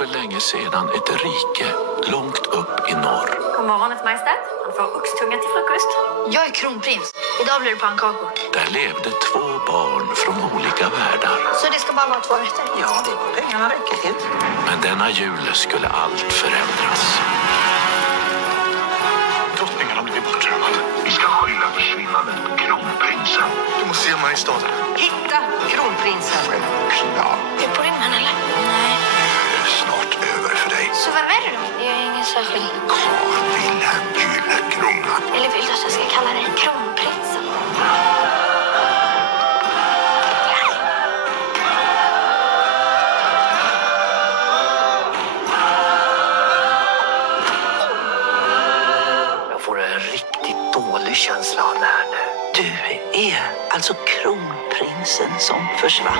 för länge sedan ett rike långt upp i norr. God morgon, ett majestät. Han får oxtunga till frukost. Jag är kronprins. Idag blir det pannkakor. Där levde 2 barn från olika världar. Så det ska bara vara 2 rätter? Ja, det är pengarna räcker till. Men denna jul skulle allt förändras. Drottningen har blivit bortrövad. Vi ska skylla försvinnandet på kronprinsen. Du måste se honom i staden. Hitta kronprinsen. Självklart. Är du på rymmen eller? Nej. Det är snart över för dig. Så vem är det då? Jag är ingen särskild. Carl Wilhelm Gyllenkrona. Eller vill du att jag ska kalla dig Kronprinsen? Jag får en riktigt dålig känsla av det här nu. Du är alltså kronprinsen som försvann.